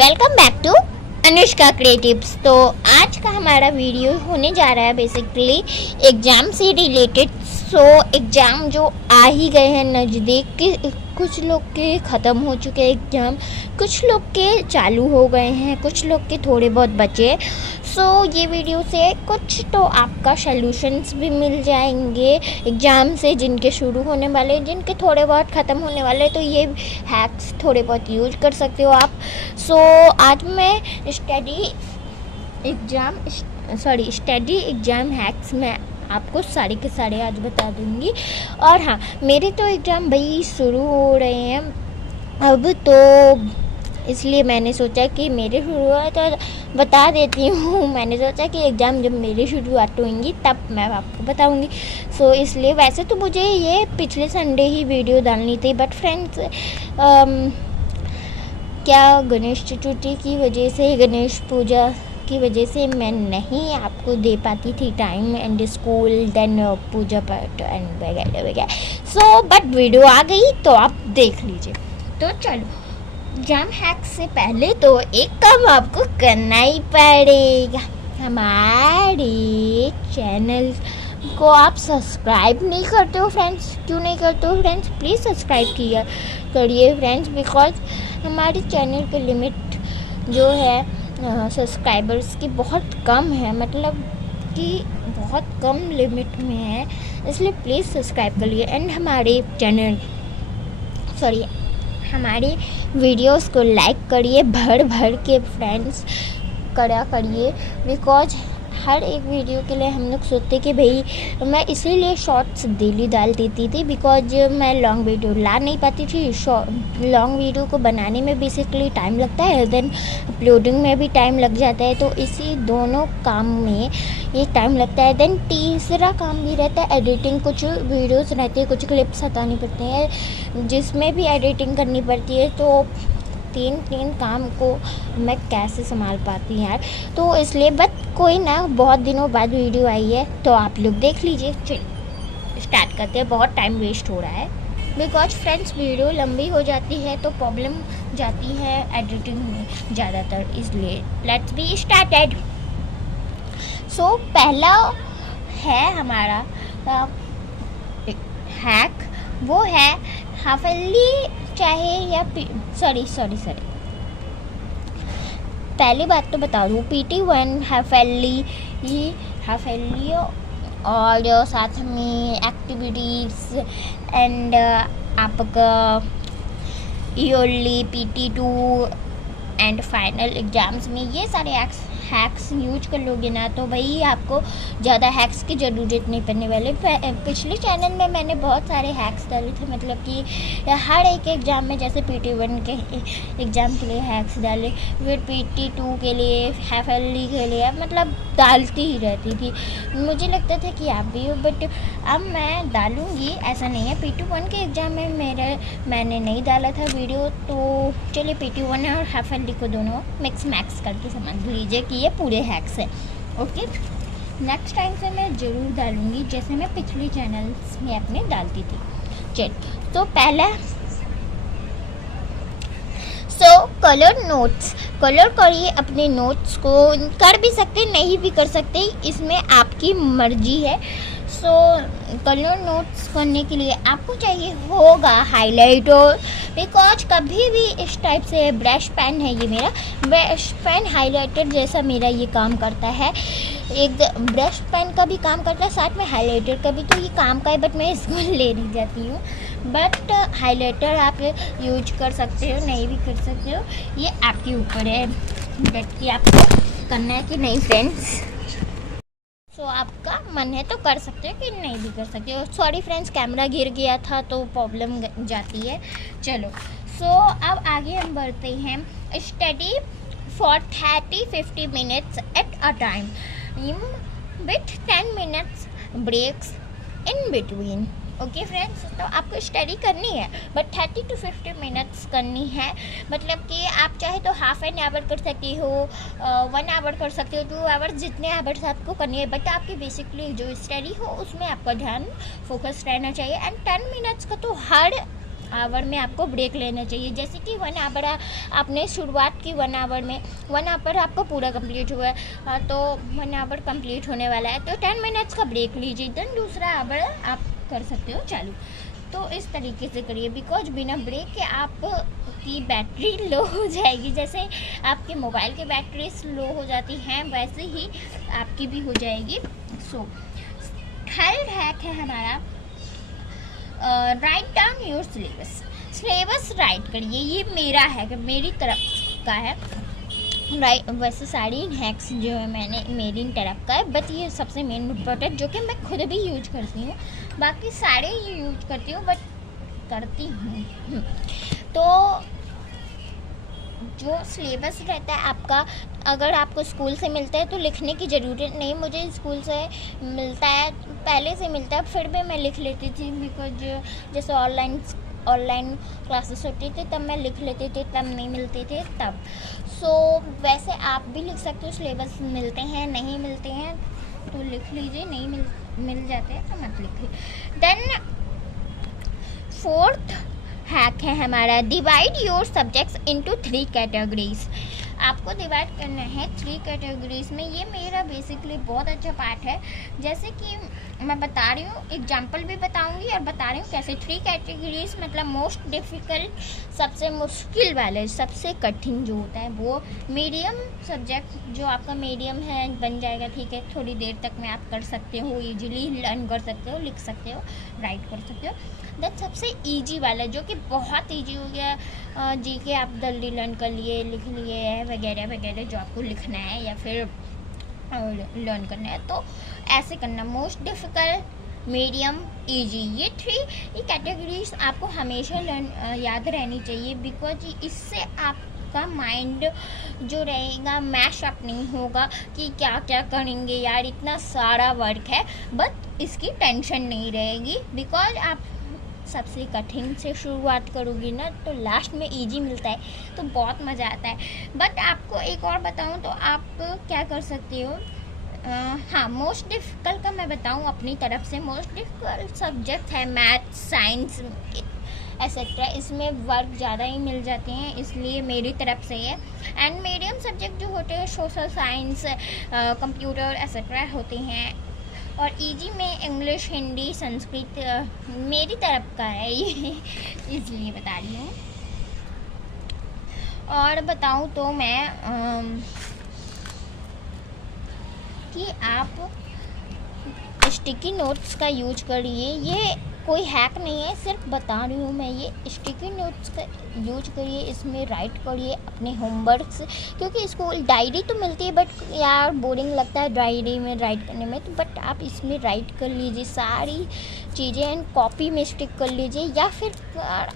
Welcome back to Anushka creatives. तो आज का हमारा वीडियो होने जा रहा है बेसिकली एग्ज़ाम से रिलेटेड। एग्ज़ाम जो आ ही गए हैं नज़दीक के, कुछ लोग के ख़त्म हो चुके हैं एग्ज़ाम, कुछ लोग के चालू हो गए हैं, कुछ लोग के थोड़े बहुत बचे। ये वीडियो से कुछ तो आपका सॉल्यूशंस भी मिल जाएंगे एग्ज़ाम से, जिनके शुरू होने वाले, जिनके थोड़े बहुत ख़त्म होने वाले, तो ये हैक्स थोड़े बहुत यूज कर सकते हो आप। आज मैं स्टडी एग्ज़ाम हैक्स में आपको सारे के सारे आज बता दूंगी। और हाँ, मेरे तो एग्ज़ाम भाई शुरू हो रहे हैं अब, तो इसलिए मैंने सोचा कि मेरे शुरू हुआ तो बता देती हूँ। मैंने सोचा कि एग्ज़ाम जब मेरी शुरुआत होंगी तब मैं आपको बताऊँगी। इसलिए वैसे तो मुझे ये पिछले संडे ही वीडियो डालनी थी, बट फ्रेंड्स क्या गणेश चतुर्थी की वजह से, गणेश पूजा की वजह से मैं नहीं आपको दे पाती थी टाइम, एंड स्कूल देन पूजा पाठ एंड वगैरह वगैरह। बट वीडियो आ गई तो आप देख लीजिए। तो चलो, एग्ज़ाम हैक्स से पहले तो एक काम आपको करना ही पड़ेगा। हमारे चैनल को आप सब्सक्राइब नहीं करते हो फ्रेंड्स। क्यों नहीं करते हो फ्रेंड्स? प्लीज़ सब्सक्राइब करिए फ्रेंड्स, बिकॉज हमारे चैनल की लिमिट जो है सब्सक्राइबर्स की बहुत कम है, मतलब कि बहुत कम लिमिट में है, इसलिए प्लीज़ सब्सक्राइब करिए। एंड हमारे वीडियोस को लाइक करिए, भर के फ्रेंड्स करिए, बिकॉज हर एक वीडियो के लिए हम लोग सोचते कि भाई, मैं इसीलिए शॉर्ट्स डेली डाल देती थी, बिकॉज मैं लॉन्ग वीडियो ला नहीं पाती थी। लॉन्ग वीडियो को बनाने में बेसिकली टाइम लगता है, देन अपलोडिंग में भी टाइम लग जाता है, तो इसी दोनों काम में ये टाइम लगता है। देन तीसरा काम भी रहता है एडिटिंग। कुछ वीडियोस रहती है, कुछ क्लिप्स हटानी पड़ती हैं, जिसमें भी एडिटिंग करनी पड़ती है, तो तीन काम को मैं कैसे संभाल पाती हूँ यार। तो इसलिए बट कोई ना, बहुत दिनों बाद वीडियो आई है तो आप लोग देख लीजिए। चलिए स्टार्ट करते हैं, बहुत टाइम वेस्ट हो रहा है, बिकॉज फ्रेंड्स वीडियो लंबी हो जाती है तो प्रॉब्लम जाती है एडिटिंग में ज़्यादातर, इसलिए लेट्स बी स्टार्टेड। पहला है हमारा हैक, वो है हाफ ईयरली चाहे या सॉरी पहली बात तो बता दूँ, PT1 हाफ ईयरली और साथ में एक्टिविटीज़ एंड आपका yearly PT2 and final exams में ये सारे हैक्स यूज कर लोगे ना, तो भाई आपको ज़्यादा हैक्स की ज़रूरत नहीं पड़ने वाले। पिछले चैनल में मैंने बहुत सारे हैक्स डाले थे, मतलब कि हर एक एग्ज़ाम में, जैसे PT1 के एग्ज़ाम के लिए हैक्स डाले, फिर PT2 के लिए, हाफ ईयरली के लिए, मतलब डालती ही रहती थी। मुझे लगता था कि आप भी हो, बट अब मैं डालूँगी, ऐसा नहीं है। PT1 के एग्ज़ाम में मैंने नहीं डाला था वीडियो, तो चलिए PT1 और हाफ ईयरली को दोनों मिक्स मैक्स करके समझ लीजिए कि ये पूरे हैक्स हैं। ओके, नेक्स्ट टाइम से मैं ज़रूर डालूँगी, जैसे मैं पिछले चैनल्स में अपने डालती थी। चलिए, तो पहला कलर करिए अपने नोट्स को। कर भी सकते, नहीं भी कर सकते, इसमें आपकी मर्जी है। कलर नोट्स करने के लिए आपको चाहिए होगा हाइलाइटर, बिकॉज कभी भी इस टाइप से ब्रश पेन है, ये मेरा ब्रश पेन हाइलाइटर जैसा मेरा ये काम करता है। एक ब्रश पेन का भी काम करता है, साथ में हाइलाइटर का भी, तो ये काम का है, बट मैं इसको ले नहीं जाती हूँ। बट हाइलाइटर आप यूज कर सकते हो, नहीं भी कर सकते हो, ये आपके ऊपर है कि आपको करना है कि नहीं फ्रेंड्स। आपका मन है तो कर सकते हो, कि नहीं भी कर सकते हो। सॉरी फ्रेंड्स, कैमरा गिर गया था तो प्रॉब्लम जाती है। चलो, अब आगे हम बढ़ते हैं। Study for 30-50 minutes at a time with 10 minutes breaks in between. Okay friends, तो आपको स्टडी करनी है, बट 30-50 मिनट्स करनी है। मतलब कि आप चाहे तो हाफ एन आवर कर सकती हो, 1 आवर कर सकते हो, 2 आवर, जितने आवर्स आपको करनी है, बट आपकी बेसिकली जो स्टडी हो उसमें आपका ध्यान फोकस रहना चाहिए। एंड 10 मिनट्स का तो हर आवर में आपको ब्रेक लेना चाहिए। जैसे कि 1 आवर आपने शुरुआत की 1 आवर में, 1 आवर आपको पूरा कंप्लीट हुआ है, तो 1 आवर कंप्लीट होने वाला है, तो 10 मिनट्स का ब्रेक लीजिए, देन दूसरा आवर आप कर सकते हो चालू। तो इस तरीके से करिए, बिकॉज बिना ब्रेक के आपकी बैटरी लो हो जाएगी। जैसे आपके मोबाइल की बैटरी स्लो हो जाती हैं, वैसे ही आपकी भी हो जाएगी। सो थर्ड हैक है हमारा, write down your syllabus right करिए। ये मेरा है, मेरी तरफ का है। राइट, वैसे सारी हैक्स जो है मैंने मेरी तरफ का है, बट ये सबसे मेन इम्पोर्टेंट जो कि मैं खुद भी यूज करती हूँ, बाकी सारे यूज करती हूँ बट करती हूँ। तो जो सिलेबस रहता है आपका, अगर आपको स्कूल से मिलता है तो लिखने की ज़रूरत नहीं। मुझे स्कूल से मिलता है, पहले से मिलता है, फिर भी मैं लिख लेती थी, बिकॉज जैसे ऑनलाइन क्लासेस होती थी तब मैं लिख लेती थी, तब नहीं मिलते थे तब। सो वैसे आप भी लिख सकते हो, सिलेबस मिलते हैं, नहीं मिलते हैं तो लिख लीजिए, नहीं मिल जाते हैं तो मत लिखिए। देन फोर्थ हैक है हमारा, divide your subjects into 3 categories. आपको डिवाइड करना है 3 कैटेगरीज में। ये मेरा बेसिकली बहुत अच्छा पार्ट है। जैसे कि मैं बता रही हूँ, एग्जांपल भी बताऊँगी और बता रही हूँ कैसे। 3 कैटेगरीज मतलब मोस्ट डिफ़िकल्ट, सबसे मुश्किल वाले, सबसे कठिन जो होता है वो। मीडियम सब्जेक्ट जो आपका मीडियम है बन जाएगा, ठीक है, थोड़ी देर तक में आप कर सकते हो, ईजिली लर्न कर सकते हो, लिख सकते हो, राइट कर सकते हो। दैट सबसे ईजी वाला जो कि बहुत ईजी हो गया, जीके आप जल्दी लर्न कर लिए, लिख लिए वगैरह वगैरह, जो आपको लिखना है या फिर लर्न करना है तो ऐसे करना। मोस्ट डिफ़िकल्ट, मीडियम, ईजी, ये 3 कैटेगरीज आपको हमेशा याद रहनी चाहिए, बिकॉज इससे आपका माइंड जो रहेगा मैश अप नहीं होगा कि क्या क्या करेंगे यार, इतना सारा वर्क है, बट इसकी टेंशन नहीं रहेगी। बिकॉज आप सबसे कठिन से शुरुआत करोगी ना तो लास्ट में इजी मिलता है तो बहुत मज़ा आता है। बट आपको एक और बताऊं तो आप क्या कर सकते हो, हाँ, मोस्ट डिफ़िकल्ट का मैं बताऊं अपनी तरफ से। मोस्ट डिफ़िकल्ट सब्जेक्ट है मैथ, साइंस एसेट्रा, इसमें वर्क ज़्यादा ही मिल जाते हैं, इसलिए मेरी तरफ से है। एंड मीडियम सब्जेक्ट जो होते हैं सोशल साइंस, कंप्यूटर एसेट्रा होते हैं। और ईजी में इंग्लिश, हिंदी, संस्कृत मेरी तरफ का है ये इसलिए बता रही हूँ। और बताऊँ तो मैं कि आप स्टिकी नोट्स का यूज करिए। ये कोई हैक नहीं है, सिर्फ बता रही हूँ मैं। ये स्टिकी नोट्स का यूज करिए, इसमें राइट करिए अपने होमवर्क्स, क्योंकि स्कूल डायरी तो मिलती है बट यार बोरिंग लगता है डायरी में राइट करने में, तो बट आप इसमें राइट कर लीजिए सारी चीज़ें एंड कॉपी में स्टिक कर लीजिए या फिर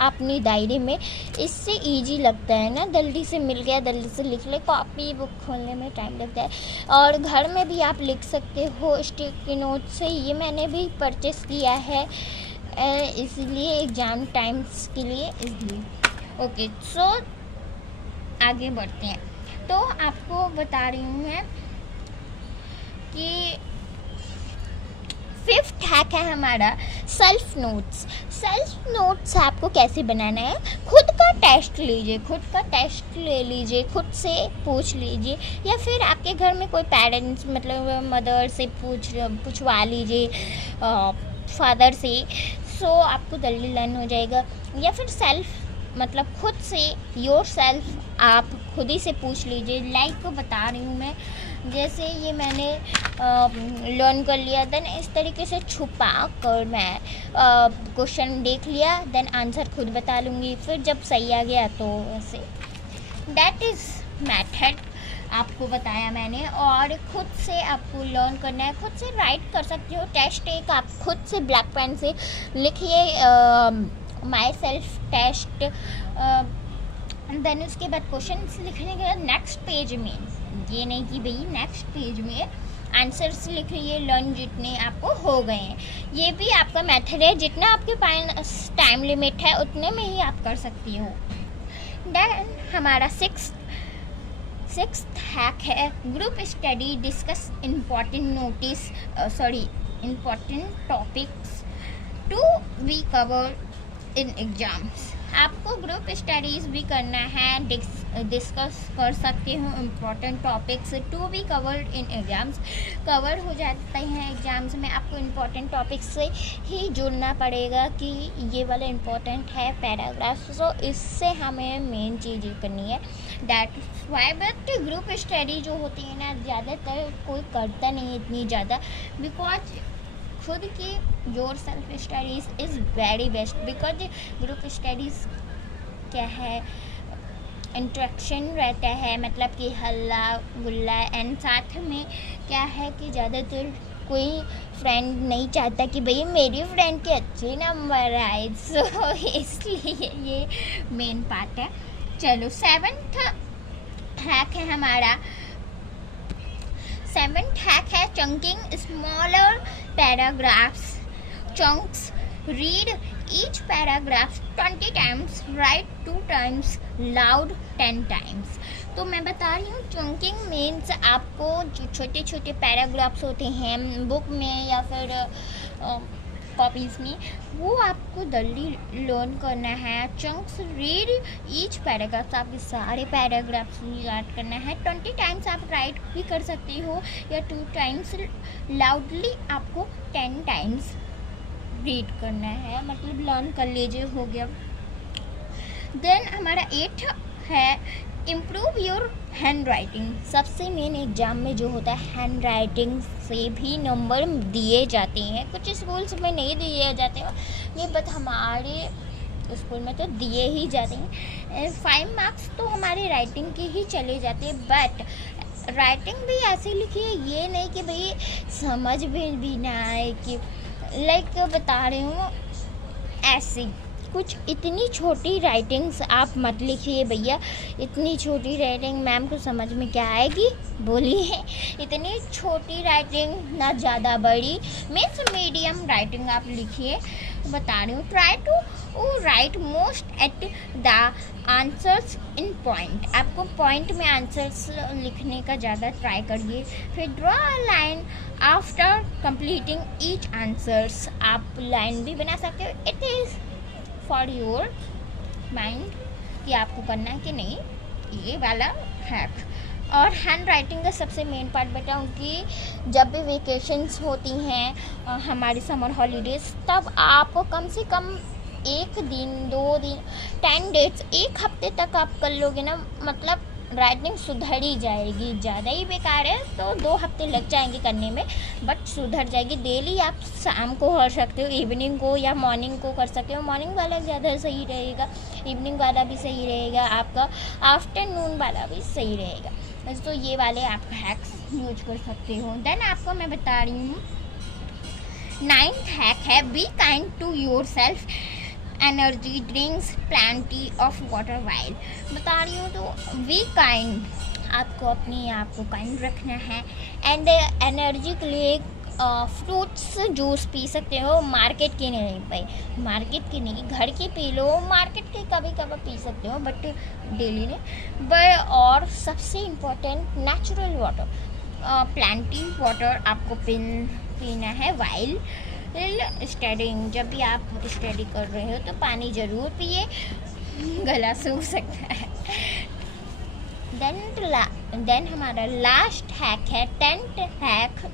अपनी डायरी में। इससे इजी लगता है ना, जल्दी से मिल गया, जल्दी से लिख ले। कॉपी बुक खोलने में टाइम लगता है, और घर में भी आप लिख सकते हो स्टिकी नोट से। ये मैंने भी परचेस किया है इसलिए एग्ज़ाम टाइम्स के लिए, इसलिए। ओके, सो आगे बढ़ते हैं। तो आपको बता रही हूँ मैं कि 5th हैक है हमारा सेल्फ नोट्स। सेल्फ नोट्स आपको कैसे बनाना है, खुद का टेस्ट लीजिए, खुद का टेस्ट ले लीजिए, खुद से पूछ लीजिए, या फिर आपके घर में कोई पेरेंट्स मतलब मदर से पूछवा लीजिए, फादर से। सो आपको जल्दी लर्न हो जाएगा। या फिर सेल्फ मतलब खुद से, योर सेल्फ, आप खुद ही से पूछ लीजिए। लाइक बता रही हूँ मैं, जैसे ये मैंने लर्न कर लिया, देन इस तरीके से छुपा कर मैं क्वेश्चन देख लिया, देन आंसर खुद बता लूँगी, फिर जब सही आ गया तो ऐसे। दैट इज़ मेथड आपको बताया मैंने। और खुद से आपको लर्न करना है, खुद से राइट कर सकते हो। टेस्ट एक आप खुद से ब्लैक पेन से लिखिए, माई सेल्फ टेस्ट, देन उसके बाद क्वेश्चन लिखने के बाद नेक्स्ट पेज में, ये नहीं कि भाई नेक्स्ट पेज में आंसर्स लिख लिए, लर्न जितने आपको हो गए हैं। ये भी आपका मेथड है, जितना आपके पास टाइम लिमिट है उतने में ही आप कर सकती हो। देन हमारा सिक्स्थ हैक है group study, discuss important topics to be cover in exams. आपको ग्रुप स्टडीज़ भी करना है, डिस्कस कर सकते हो important topics to be covered in exams. Cover हो जाते हैं एग्जाम्स में, आपको इम्पोर्टेंट टॉपिक्स से ही जुड़ना पड़ेगा कि ये वाला इम्पोर्टेंट है पैराग्राफ। सो इससे हमें मेन चीज़ ये करनी है that why. But group study जो होती है ना, ज़्यादातर कोई करता नहीं इतनी ज़्यादा, बिकॉज खुद की your self studies is very best. Because group studies क्या है, इंट्रैक्शन रहता है, मतलब कि हल्ला गुल्ला, एंड साथ में क्या है कि ज़्यादातर कोई फ्रेंड नहीं चाहता कि भाई मेरी फ्रेंड के अच्छे नंबर आए। सो इसलिए ये मेन पार्ट है। चलो 7th हैक है हमारा। 7th हैक है chunking smaller paragraphs chunks. Read each paragraph 20 times, right 2 times, loud 10 times। तो मैं बता रही हूँ चंकिंग मीन्स आपको जो छोटे छोटे पैराग्राफ्स होते हैं बुक में या फिर कॉपीज़ में, वो आपको जल्दी लर्न करना है। चंक्स, रीड ईच पैराग्राफ्स, आपके सारे पैराग्राफ्स याद करना है। 20 times आप राइट भी कर सकते हो या 2 times, लाउडली आपको 10 times रीड करना है, मतलब लर्न कर लीजिए, हो गया। देन हमारा 8 है इम्प्रूव योर हैंड राइटिंग। सबसे मेन एग्जाम में जो होता है हैंड राइटिंग से भी नंबर दिए जाते हैं। कुछ स्कूल्स में नहीं दिए जाते हो ये, बट हमारे स्कूल में तो दिए ही जाते हैं। 5 marks तो हमारे राइटिंग के ही चले जाते हैं, बट राइटिंग भी ऐसे लिखिए, ये नहीं कि भाई समझ भी ना आए कि लाइक बता रही हूँ ऐसी कुछ इतनी छोटी राइटिंग्स आप मत लिखिए भैया। इतनी छोटी राइटिंग मैम को समझ में क्या आएगी, बोलिए। इतनी छोटी राइटिंग ना ज़्यादा बड़ी, मीन्स मीडियम राइटिंग आप लिखिए। बता रही हूँ try to write most at the answers in point. आपको पॉइंट में आंसर्स लिखने का ज़्यादा ट्राई करिए। फिर draw a line after completing each answers. आप लाइन भी बना सकते हो। It is for your mind कि आपको करना है कि नहीं, ये वाला हैक। और हैंड राइटिंग का सबसे मेन पार्ट बताऊँ कि जब भी वेकेशंस होती हैं हमारी समर हॉलीडेज, तब आपको कम से कम 1 दिन 2 दिन 10 days 1 हफ्ते तक आप कर लोगे ना, मतलब राइटिंग सुधर ही जाएगी। ज़्यादा ही बेकार है तो 2 हफ्ते लग जाएंगे करने में, बट सुधर जाएगी। डेली आप शाम को कर सकते हो, इवनिंग को या मॉर्निंग को कर सकते हो। मॉर्निंग वाला ज़्यादा सही रहेगा, इवनिंग वाला भी सही रहेगा, आपका आफ्टरनून वाला भी सही रहेगा। तो ये वाले आप हैक्स यूज कर सकते हो। देन आपको मैं बता रही हूँ 9th हैक है be kind to yourself. Energy drinks plenty of water while. बता रही हूँ तो बी काइंड, आपको अपने आप को काइंड रखना है। एंड एनर्जी के लिए फ्रूट्स जूस पी सकते हो, मार्केट की नहीं भाई, मार्केट की नहीं, घर की पी लो। मार्केट की कभी कभी पी सकते हो बट डेली नहीं। बट और सबसे important natural water, plenty water आपको पीना है वाइल स्टडिंग। जब भी आप स्टडी कर रहे हो तो पानी ज़रूर पिए, गला सूख सकता है। देन हमारा लास्ट हैक है 10th hack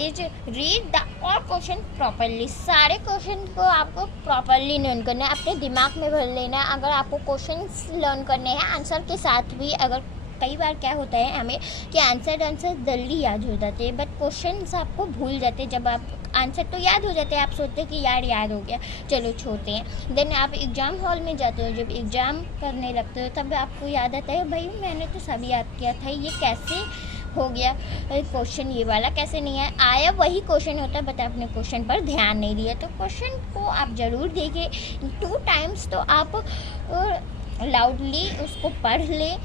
is read the all question properly. सारे क्वेश्चन को आपको प्रॉपरली लर्न करना है, अपने दिमाग में भर लेना। अगर आपको क्वेश्चंस लर्न करने हैं आंसर के साथ भी, अगर कई बार क्या होता है हमें कि आंसर जल्दी याद हो जाते हैं बट क्वेश्चंस आपको भूल जाते हैं। जब आप आंसर तो याद हो जाते हैं, आप सोचते हैं कि यार याद हो गया, चलो छोड़ते हैं। देन आप एग्ज़ाम हॉल में जाते हो, जब एग्ज़ाम करने लगते हो तब आपको याद आता है भाई मैंने तो सब याद किया था, ये कैसे हो गया क्वेश्चन, ये वाला कैसे नहीं आया। वही क्वेश्चन होता है बट आपने क्वेश्चन पर ध्यान नहीं दिया। तो क्वेश्चन को आप ज़रूर देखिए 2 times, तो आप लाउडली उसको पढ़ लें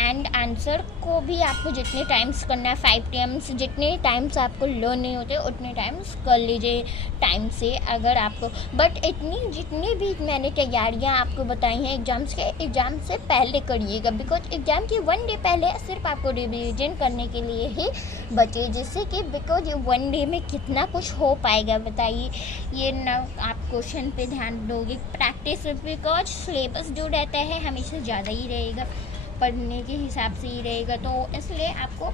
एंड आंसर को भी आपको जितने टाइम्स करना है 5 टाइम्स, जितने टाइम्स आपको लर्न नहीं होते उतने टाइम्स कर लीजिए टाइम से अगर आपको। बट जितनी भी मैंने तैयारियां आपको बताई हैं एग्ज़ाम से पहले करिएगा, बिकॉज एग्ज़ाम के 1 डे पहले सिर्फ आपको रिविजन करने के लिए ही बचे, जिससे कि बिकॉज 1 डे में कितना कुछ हो पाएगा बताइए। ये ना आप क्वेश्चन पे ध्यान दोगे, प्रैक्टिस, बिकॉज सिलेबस जो रहता है हमेशा ज़्यादा ही रहेगा, पढ़ने के हिसाब से ही रहेगा। तो इसलिए आपको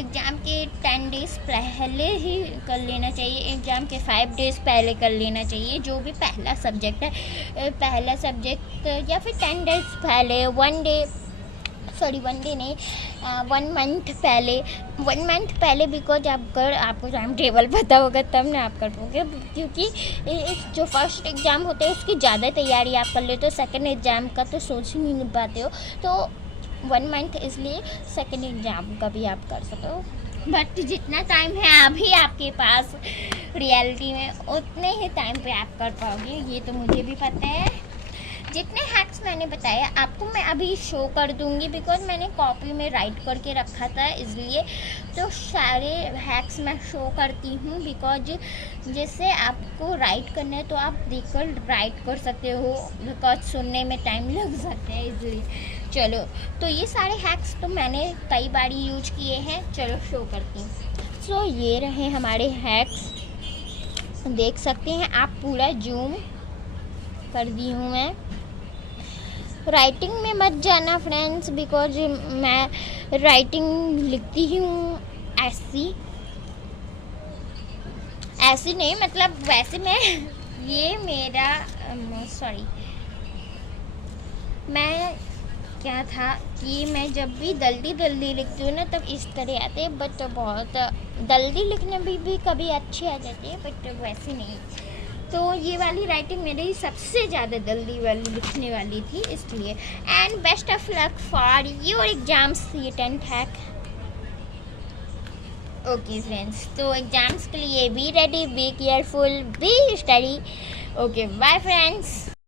एग्ज़ाम के 10 डेज़ पहले ही कर लेना चाहिए, एग्ज़ाम के 5 डेज़ पहले कर लेना चाहिए। जो भी पहला सब्जेक्ट है, पहला सब्जेक्ट या फिर 10 डेज़ पहले, 1 डे नहीं, 1 मंथ पहले बिकॉज आपको टाइम टेबल पता होगा तब ना आप कर पाओगे, क्योंकि जो फर्स्ट एग्ज़ाम होते हैं उसकी ज़्यादा तैयारी आप कर लेते हो, सेकंड एग्ज़ाम का तो सोच ही नहीं पाते हो। तो 1 मंथ इसलिए सेकंड एग्ज़ाम का भी आप कर सकते हो। बट जितना टाइम है अभी आपके पास रियलिटी में उतने ही टाइम पे आप कर पाओगे, ये तो मुझे भी पता है। जितने हैक्स मैंने बताया आपको मैं अभी शो कर दूंगी, बिकॉज मैंने कॉपी में राइट करके रखा था, इसलिए तो सारे हैक्स मैं शो करती हूँ, बिकॉज जैसे आपको राइट करना है तो आप देखकर राइट कर सकते हो, बिकॉज सुनने में टाइम लग सकता है, इसलिए। चलो, तो ये सारे हैक्स तो मैंने कई बार यूज किए हैं, चलो शो करती हूँ। सो ये रहे हमारे हैक्स, देख सकते हैं आप, पूरा जूम कर दी हूँ मैं। राइटिंग में मत जाना फ्रेंड्स, बिकॉज मैं राइटिंग लिखती हूँ ऐसी नहीं, मतलब वैसे मैं ये मेरा सॉरी, मैं क्या था कि मैं जब भी जल्दी लिखती हूँ ना तब इस तरह आते हैं, बट बहुत जल्दी लिखने भी कभी अच्छे आ जाते हैं, बट वैसे नहीं। तो ये वाली राइटिंग मेरी सबसे ज़्यादा जल्दी वाली लिखने वाली थी, इसलिए। And best of luck for your exams, ये 10th हैक। ओके फ्रेंड्स, तो एग्जाम्स के लिए be ready, be careful, be study. Okay, bye friends.